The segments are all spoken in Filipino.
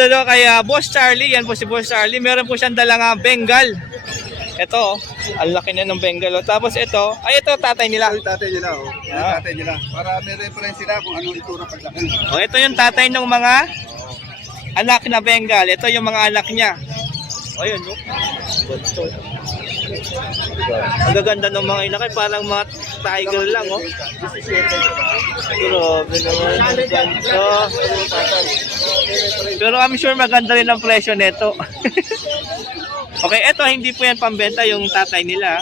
dito no, kay Boss Charlie. Yan po si Boss Charlie. Meron po siyang dalang Bengal. Ito, ang laki na ng Bengal. Tapos ito, ay ito tatay nila. Yung tatay nila, oh. Yung tatay nila. Para may reference sila kung anong itsura paglaki. O, ito yung tatay ng mga anak na Bengal. Ito yung mga anak niya. O, yun, no? Ang gaganda ng mga inakay, parang mga tiger lang, oh. Grabe naman ang ganda. Pero I'm sure maganda rin ang presyo nito. Okay, eto hindi po yan pambenta yung tatay nila.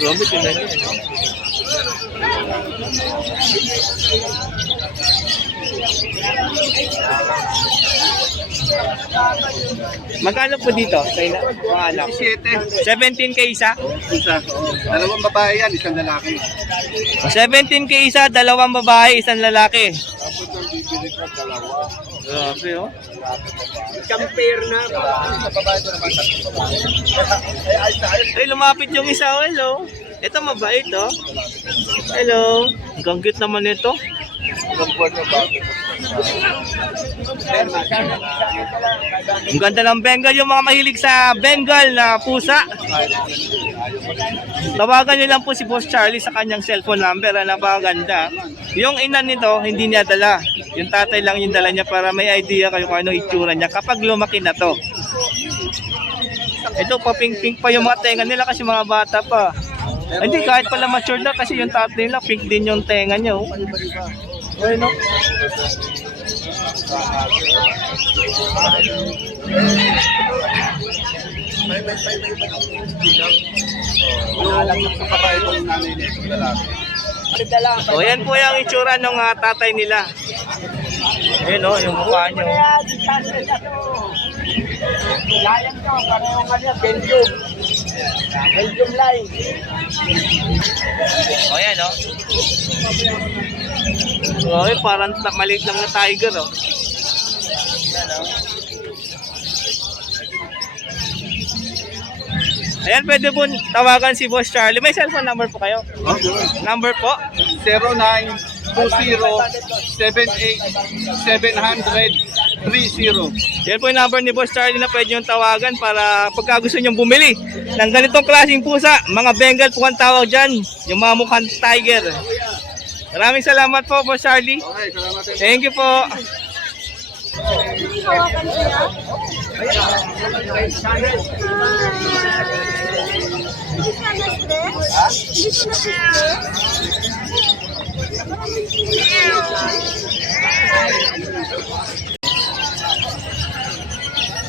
Grabe, tingnan nyo. Magkano po dito? Mga anak? 17K isa? Isa. Dalawang babae yan, isang lalaki. 17K isa, dalawang babae, isang lalaki. Tapos ang bibili ka, dalawa. Grabe, oh. Compare na. Sa babae ito naman, tatlong babae. Ay, lumapit yung isa, oh. Hello. Ito mabait, oh. Hello. Ang cute naman ito. Ang ganda ng Bengal, yung mga mahilig sa Bengal na pusa. Tawagan nyo lang po si Boss Charlie sa kanyang cellphone number. Napakaganda. Yung ina nito, hindi niya dala. Yung tatay lang yung dala niya para may idea kayo kung anong itsura niya kapag lumaki na to. Ito pa pink-pink pa yung mga tenga nila kasi mga bata pa. Hindi, kahit pala mature na kasi yung tatay nila, pink din yung tenga niya. Oh. Okay, no? So, yan po yung itsura ng tatay nila. Ayun, oh, yung mukha nyo. Layang nyo, parehong ano, Belgium. Belgium line. O yan, oh. Okay, parang maliit lang na tiger, oh. Yan, oh. Ayan, pwede po tawagan si Boss Charlie. May cellphone number po kayo? Number po? 0920-78-700-30. Yan po yung number ni Boss Charlie na pwede yung tawagan para pagka gusto nyong bumili ng ganitong klaseng pusa. Mga Bengal po ang tawag dyan. Yung mga mukhang tiger. Maraming salamat po, Boss Charlie. Okay, salamat. Thank you po.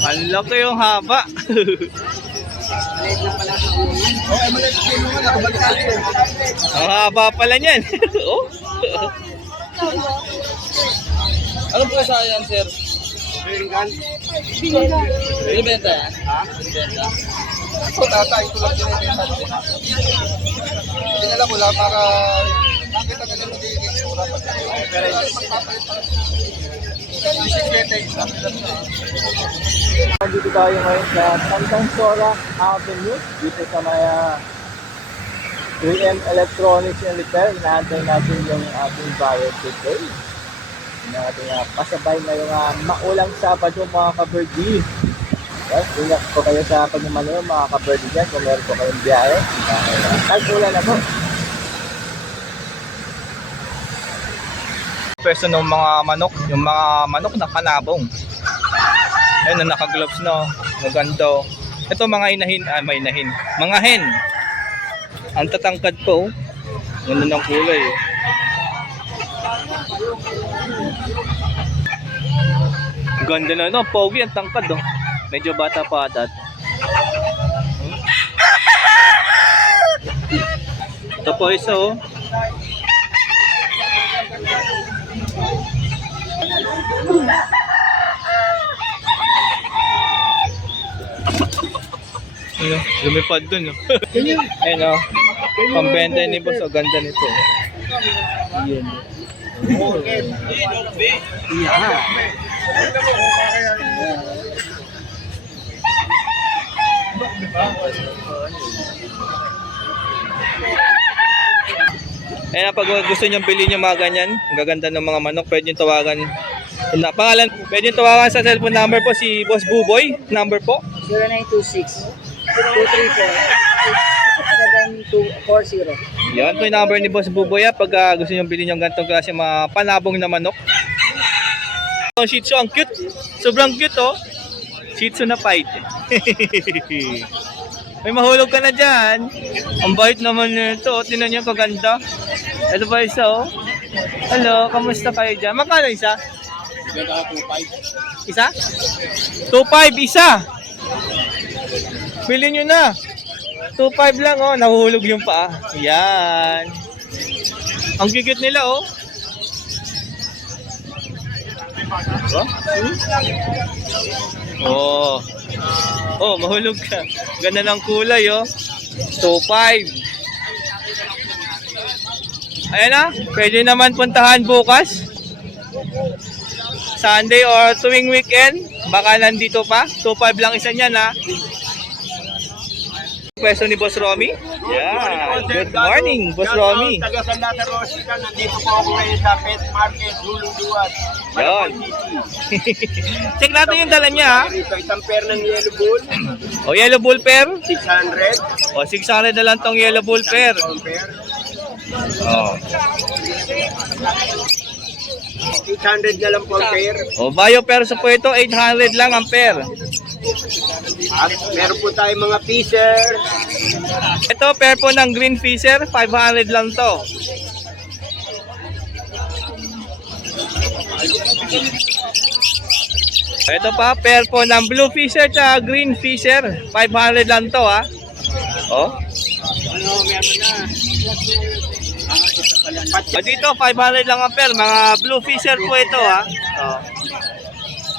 Ang laki yung haba. Ang haba pala niyan. Oh. Anong presyo yan, sir? Bengal. Ano benta yan? Ha? Benta? Ito, tata, ito lang binibenta. Dinala ko lang para makita ka lang magiging itsura. Pero Dito tayo ngayon sa Santang Sora Avenue, dito sa may 3M Electronics and Repair. Inaantay natin yung ating buyer today. Natin pasabay na yung maulang Sabado mga ka-birdie. Yes, ingat po kayo sa pagmamano mga ka-birdie dyan kung meron po kayong biyahe. Tag-ulan na po. Pwesto ng mga manok, yung mga manok na kanabong. Ayun na naka-gloves na, maganda. Ito mga inahin, may inahin. Mga hen. Ang tatangkad po. Ganda ng kulay. Ganda na, no? Pogi ang tangkad, oh. Medyo bata pa atat. Ito po isa, oh. Ayun, lumipad dun, oh. Ayun, oh. Pambenta ni boss, oh. Ganda nito. Ayan. Yeah. Kaya pag gusto nyo bilhin yung mga ganyan, ang gaganda ng mga manok, pwede nyo tawagan Pangalan, pwede tawagan sa cellphone number po si Boss Buboy. Number po? 0926-234-7240. Yan po yung number ni Boss Buboy pag gusto nyo bilhin yung ganitong klase mga panabong na manok. Ang Shih Tzu, ang cute. Sobrang cute oh. Shih Tzu na fight. May mahulog ka na dyan. Ang bait naman nito. Tingnan nyo kaganda. Ito ba isa oh? Hello, kamusta kayo dyan? Magkano isa? Isa? 2.5 isa. Bilhin nyo na. 2.5 lang oh. Nahuhulog yung paa. Yan. Ang cute nila oh. Oh. Oh, mahulog ka. Ganda ng kulay oh. 2.5. Ayan na. Pwede naman puntahan bukas. Sunday or tuwing weekend. Baka nandito pa. 2.5 lang isa niyan ha. Pwesto ni Boss Romy. Yeah. Good morning, Boss Romy. Taga Sandata Rosica, nandito po ako ngayon sa Pet Market, Lulunduat. Yon. Check natin yung dala niya ha. Dito isang pair ng yellow bull, O yellow bull pair. 600. O 600 na lang tong yellow bull pair. Isang pair. O. 800 na lang po ang pair. O bio pair sa po ito. 800 lang ang pair. At meron po tayong mga fisher. Ito pair po ng green fisher. 500 lang to. Ito pa, pair po ng blue fisher at green fisher. 500 lang to ha. Oh. O dito, 500 lang ang pair. Mga blue fisher po ito ha. Oh.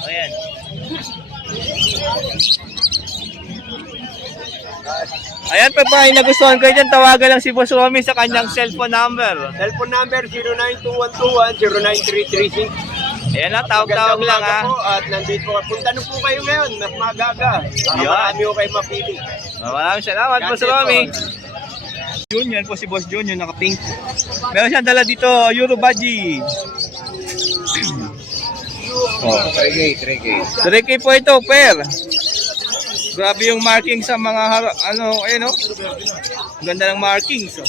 Ayan. Ayan pa ba, nagustuhan kayo dyan, tawagan lang si Boss Romy sa kanyang cellphone number. Cellphone number 092121-09336. Ayan na, tawag-tawag lang ha. Po, at nandito po. Punta na po kayo ngayon, mas magaga. Para Yan. marami ko kayo mapili. Maraming salamat, Boss Romy. Jun, yan po si Boss Jun, yung naka-pink. Meron siyang dala dito, Euro Budgie. Oh. 3K po ito, pair. Grabe yung marking sa mga ayun oh. Ganda ng markings oh.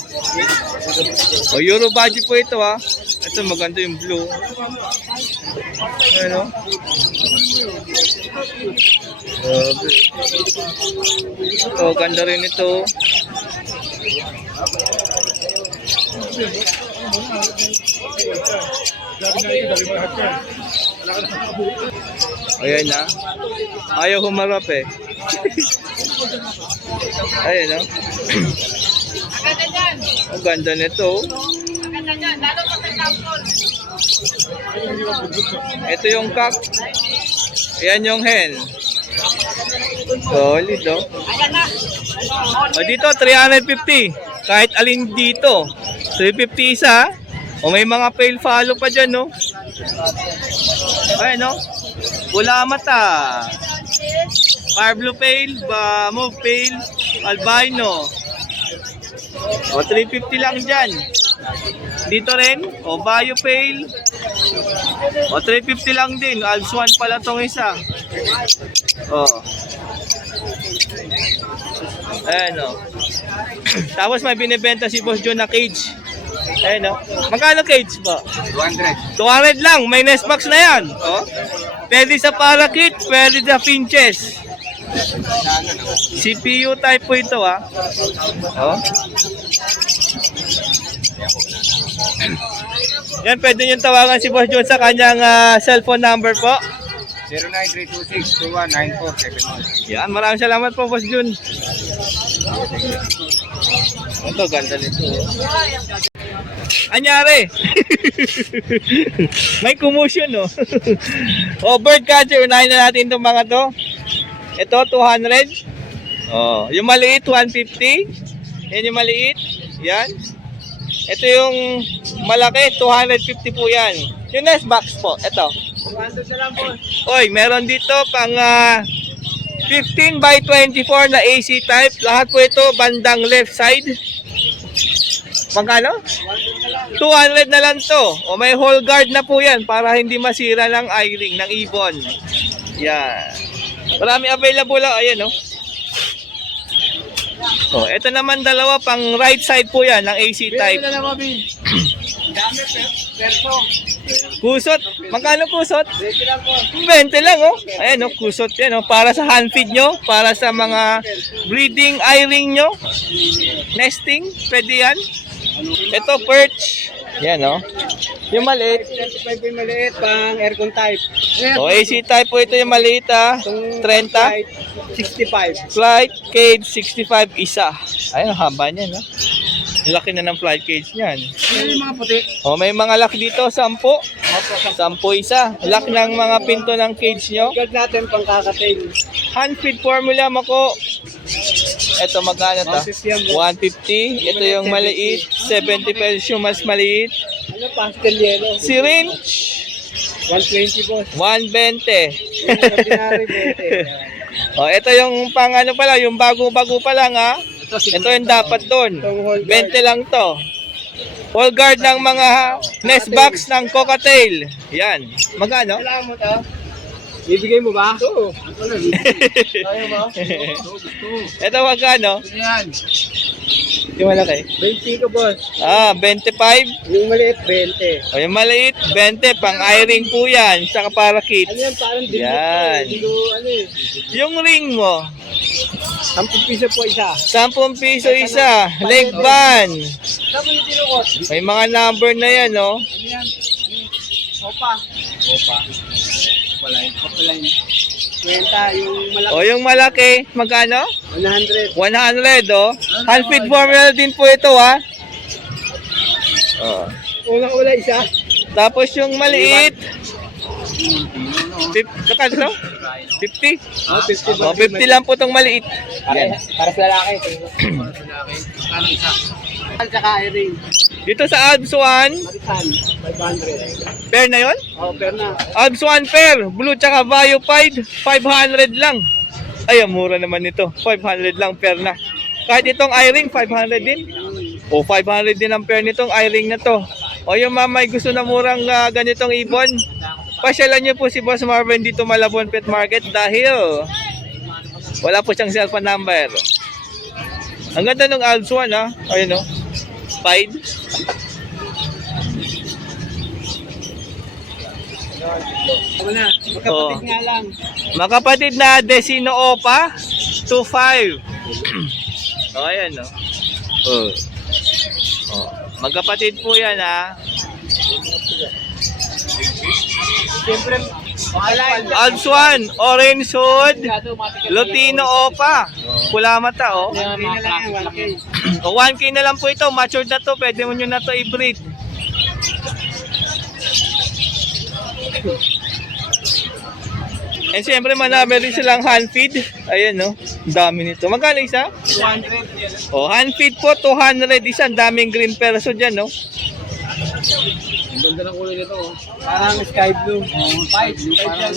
O Euro Budgie po ito ha. Ito maganda yung blue. Ayun oh. Grabe. Ito, ganda rin ito. Ayan na. Ayaw humarap eh. Ayan o. Ang ganda nito. Ito yung cock. Ayan yung hen. Solid o. O dito 350. Kahit alin dito. 350 isa. O may mga pale follow pa dyan no. Ayan no. Pula mata. Fire blue pale, mauve pale, albino. O 350 lang dyan. Dito rin, o bio pale. O 350 lang din. Alps 1 pala tong isa. O. Ayan o. Tapos may binibenta si Boss John na cage. Ayan o. Magkano cage po? 200. 200 lang. May nest box na yan. O. Pwede sa parakeet, pwede sa finches. CPU type po ito ha. Oh. Yan, pwede nyo tawagan si Boss John sa kanyang cellphone number po. 0932619471. Yan, maraming salamat po Boss John. Ito, ganda nito. Anyari? May commotion no. Oh, bird catcher, unahin na natin itong mga to. Ito, 200. Oh, yung maliit, 150. Yan yung maliit. Yan. Ito yung malaki, 250 po yan. Yung nest box po, ito. 200 na lang po. Oy, meron dito pang 15 by 24 na AC type. Lahat po ito bandang left side. Magkano? 200 na lang to. O may whole guard na po yan para hindi masira ng eye-ring, ng ibon. Yan. Marami available lang. Ayan, oh. Oh, ito naman dalawa pang right side po yan ng AC type. Kusot. Magkano kusot? 20 lang, oh. Ayan, oh, kusot yan, oh. Para sa hand feed nyo, para sa mga breeding eye-ring nyo. Nesting, pwede yan. Ito, perch. Yan, oh. Yung maliit. 25 yung maliit, pang aircon type. O, AC type po ito yung maliit, ah. 30. 65. Flight cage 65 isa. Ayun, haba niyan, no? Laki na ng flight cage niyan. Yung mga puti. O, may mga lock dito, 10. 10 isa. Lock ng mga pinto ng cage nyo. Guard natin pang kakatail. Hand feed formula mo ko. Ito, magkano to? 150. Ito yung maliit. 70 pesos yung mas maliit. Ano, pastel yellow. Syringe. 120 boss. 120. Yung ordinary 20. O, ito yung pang ano pala, yung bago-bago pa lang, ha? Ito yung dapat doon. 20 lang to. Whole guard ng mga nest box ng cocktail. Yan. Magkano? Kailangan mo to? Bibigay mo ba? Oo. Ayaw mo? Ito magkano? Yan. Yung malaki. 25 boss. Ah, 25. Yung maliit, 20. O yung maliit, 20. Pang eye-ring po yan. Tsaka para kids. Ano yan? Parang dilute. Yan. Ano eh. Yung ring mo, 10 piso po isa. 10 piso isa. Leg band. Saan mo yung tinukot? May mga number na yan, no? Ano yan? Opa. Opa. Opaline. Opaline. Kwenta yung malaki. O yung malaki, magkano? 100. 100, oh. Hand feed formula din po ito, ha? Oh. Unang-una isa. Tapos yung maliit, 50, 50? Oh, 50 O, 50 lang po itong maliit. Yan. Para sa lalaki. Para sa lalaki. Ano isa? At saka ring. Dito sa Alps 1, Marisan. 500. pair na yon? Oh, pero na. Alps 1 pair, blue tsaka Biopide, 500 lang. Ay, ang mura naman ito. 500 lang pair na. Kahit itong eye-ring, 500 din. O, 500 din ang pair nitong eye-ring na to. O, yung mamay gusto na murang ganitong ibon, pasyalan nyo po si Boss Marvin dito Malabon Pet Market dahil wala po siyang cellphone number. Ang ganda ng Alps 1, ha? Ayun, o. Pied. Ano na? Magkapatid nga lang. Makapatid na Desino Opa 25. Oh, ayan, no. Oh. Oh. Magkapatid po 'yan, ha. Siyempre, Alps 1, Orange Hood, Lutino Opa. Pula mata, oh. Hindi na lang yan, malaki. O 1K na lang po ito, matured na to, pwede mo nyo na to i-breed. And siyempre manami rin silang hand feed. Ayan, no, dami nito. Magkano isa? 200. O, hand feed po, 200 isa. Ang daming green perso dyan, no. Ang ganda ng kulay nito, oh. Parang sky blue. White.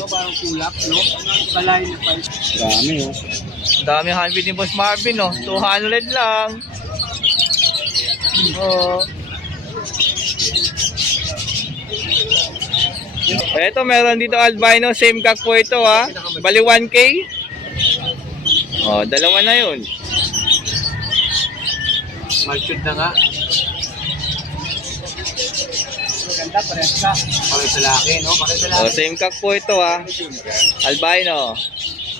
Parang kulap, no? Palay na white. Dami, oh. Dami hand feed ni Boss Marvin, no. 200 lang. Oh. Eto, meron dito albino, same cock po ito, ha. Bali 1K. Oh, dalawa na yun. Matured na nga. Maganda, parehas ka. Parehas sa laki, no? Parehas sa Oh, same cock po ito, ha. Albino.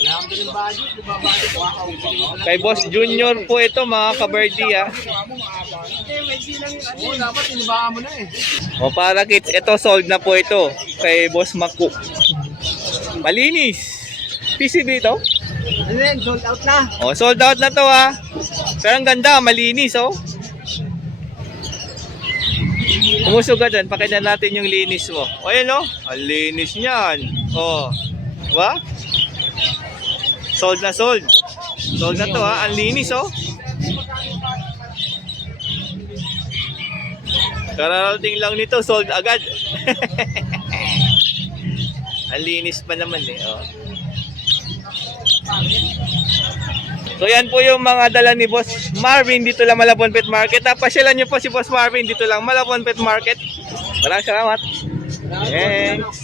Wala kang bilang budget, di ba budget? Wow. Kay Boss Junior po ito, mga ka-birdie, ha. Oo, dapat tinibaan mo na eh. O, para kids, ito sold na po ito. Kay Boss Maku. Malinis. PCB ito? Ano yan? Sold out na. O, sold out na to, ha. Pero ang ganda, malinis, oh. Umusog ka dyan, pakita natin yung linis mo. O, ayan, oh. Ang linis niyan. O, diba? Sold na sold. Sold na to, ha. Ang linis, oh. Kararating lang nito, sold agad. Ang linis pa naman, eh. Oh. So, So yan po yung mga dala ni Boss Marvin dito lang Malabon Pet Market. Pasyalan nyo po si Boss Marvin dito lang Malabon Pet Market. Maraming salamat. Thanks.